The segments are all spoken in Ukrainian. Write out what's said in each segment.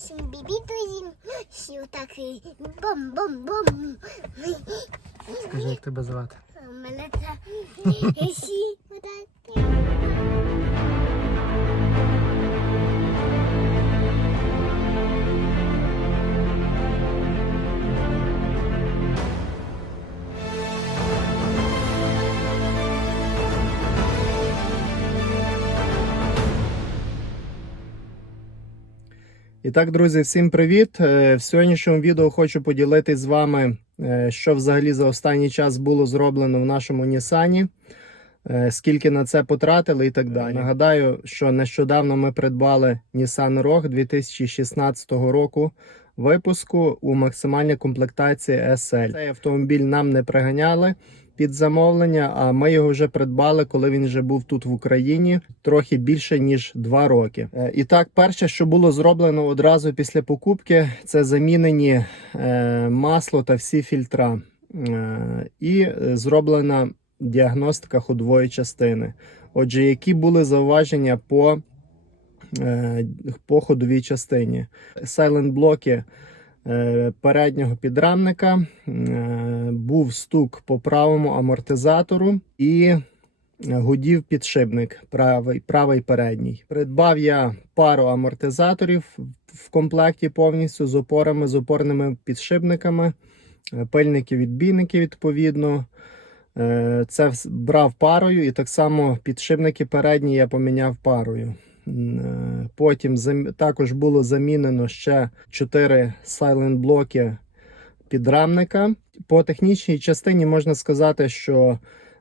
Сім бібі тузім, сів отакий бом-бом-бом. Скажи, як тебе звати? Мене це сі, отак. І так, друзі, всім привіт! Е, В сьогоднішньому відео хочу поділитись з вами, е, що взагалі за останній час було зроблено в нашому Нісані, е, скільки на це потратили і так далі. Нагадаю, що нещодавно ми придбали Nissan Rogue 2016 року випуску у максимальній комплектації SL. Цей автомобіль нам не приганяли під замовлення, а ми його вже придбали, коли він вже був тут в Україні, трохи більше ніж два роки. Е, І так, перше, що було зроблено одразу після покупки, це замінені е, масло та всі фільтра. Е, І зроблена діагностика ходової частини. Отже, які були зауваження по, по ходовій частині? Silent блоки переднього підрамника, був стук по правому амортизатору і е, гудів підшипник правий, правий передній. Придбав я пару амортизаторів в комплекті повністю з опорами, з опорними підшипниками, е, пильники, відбійники відповідно. Е, Це брав парою, і так само підшипники передні я поміняв парою. Потім також було замінено ще 4 silent блоки підрамника. По технічній частині можна сказати, що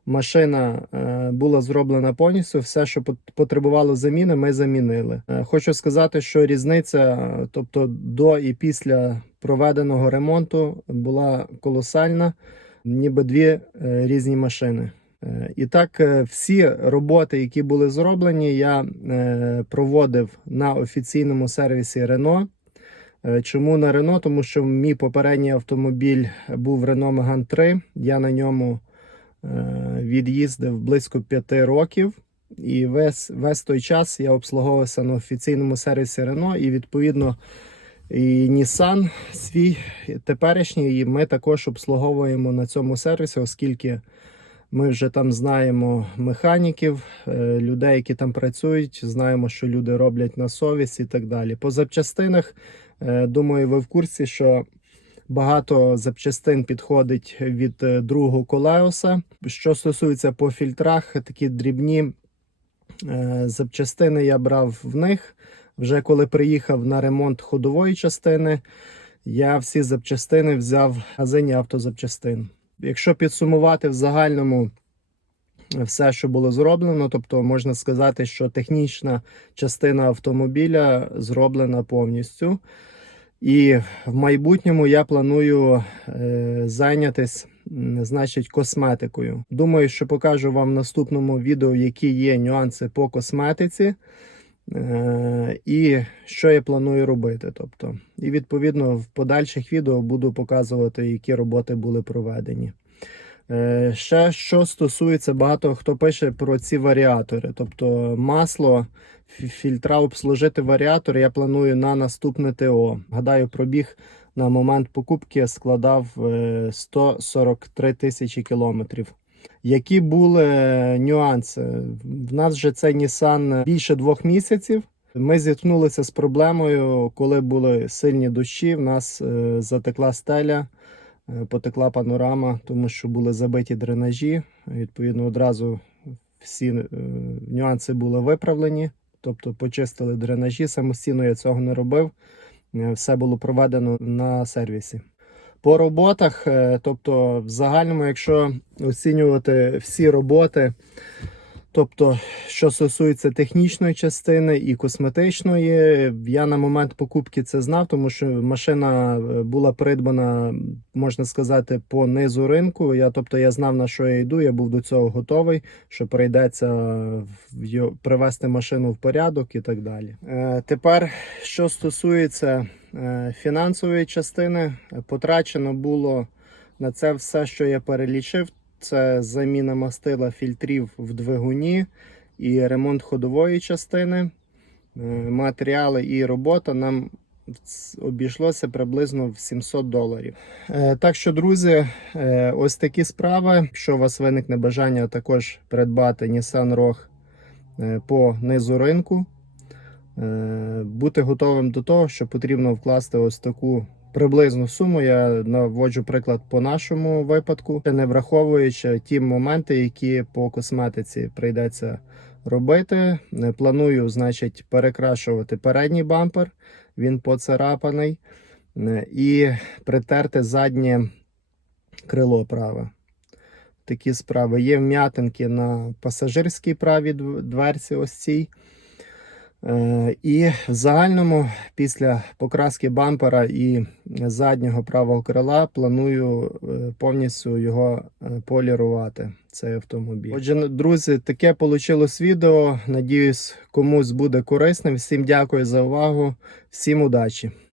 машина е, була зроблена повністю. Все, що потребувало заміни, ми замінили. Е, Хочу сказати, що різниця, е, тобто до і після проведеного ремонту, була колосальна, ніби дві різні машини. І так, всі роботи, які були зроблені, я проводив на офіційному сервісі Renault. Е, Чому на Renault? Тому що мій попередній автомобіль був Renault Megane 3. Я на ньому е, від'їздив близько 5 років. І весь, весь той час я обслуговувався на офіційному сервісі Renault, і відповідно і Nissan свій теперішній ми також обслуговуємо на цьому сервісі, оскільки ми вже там знаємо механіків, е, людей, які там працюють, знаємо, що люди роблять на совість і так далі. По запчастинах, думаю, ви в курсі, що багато запчастин підходить від е, другого колеоса. Що стосується по фільтрах, такі дрібні е, запчастини я брав в них. Вже коли приїхав на ремонт ходової частини, я всі запчастини взяв в магазині автозапчастин. Якщо підсумувати в загальному все, що було зроблено, тобто можна сказати, що технічна частина автомобіля зроблена повністю. І в майбутньому я планую е, зайнятися, значить, косметикою. Думаю, що покажу вам в наступному відео, які є нюанси по косметиці. Е, і що я планую робити. Тобто, і відповідно в подальших відео буду показувати, які роботи були проведені. Е, Ще що стосується, багато хто пише про ці варіатори. Тобто масло, фільтра обслужити варіатор я планую на наступне ТО. Гадаю, пробіг на момент покупки складав е, 143 тисячі кілометрів. Які були е, нюанси? В нас же цей Nissan більше двох місяців. Ми зіткнулися з проблемою, коли були сильні дощі. В нас е, затекла стеля, е, потекла панорама, тому що були забиті дренажі. Відповідно, одразу всі е, нюанси були виправлені, тобто почистили дренажі. Самостійно я цього не робив. Е, Все було проведено на сервісі. По роботах, е, тобто, в загальному, якщо оцінювати всі роботи, тобто, що стосується технічної частини і косметичної, я на момент покупки це знав, тому що машина е, була придбана, можна сказати, по низу ринку. Я, тобто, я знав на що я йду, я був до цього готовий, що прийдеться привести машину в порядок і так далі. Е, Тепер, що стосується е, фінансової частини, потрачено було на це все, що я перелічив. Це заміна мастила фільтрів в двигуні і ремонт ходової частини, Е, матеріали і робота нам обійшлося приблизно в 700 доларів. Е, Так що, друзі, е, ось такі справи. Якщо у вас виникне бажання також придбати Nissan Rogue по низу ринку, бути готовим до того, що потрібно вкласти ось таку приблизну суму. Я наводжу приклад по нашому випадку, не враховуючи ті моменти, які по косметиці прийдеться робити. Е, Планую, значить, перекрашувати передній бампер, він поцарапаний, е, і притерти заднє крило праве. Такі справи. Є вм'ятинки на пасажирській правій дверці, ось цій. Е, І в загальному, після покраски бампера і заднього правого крила, планую е, повністю його е, полірувати. Цей автомобіль. Отже, друзі, таке вийшло відео. Надіюсь, комусь буде корисним. Всім дякую за увагу, всім удачі!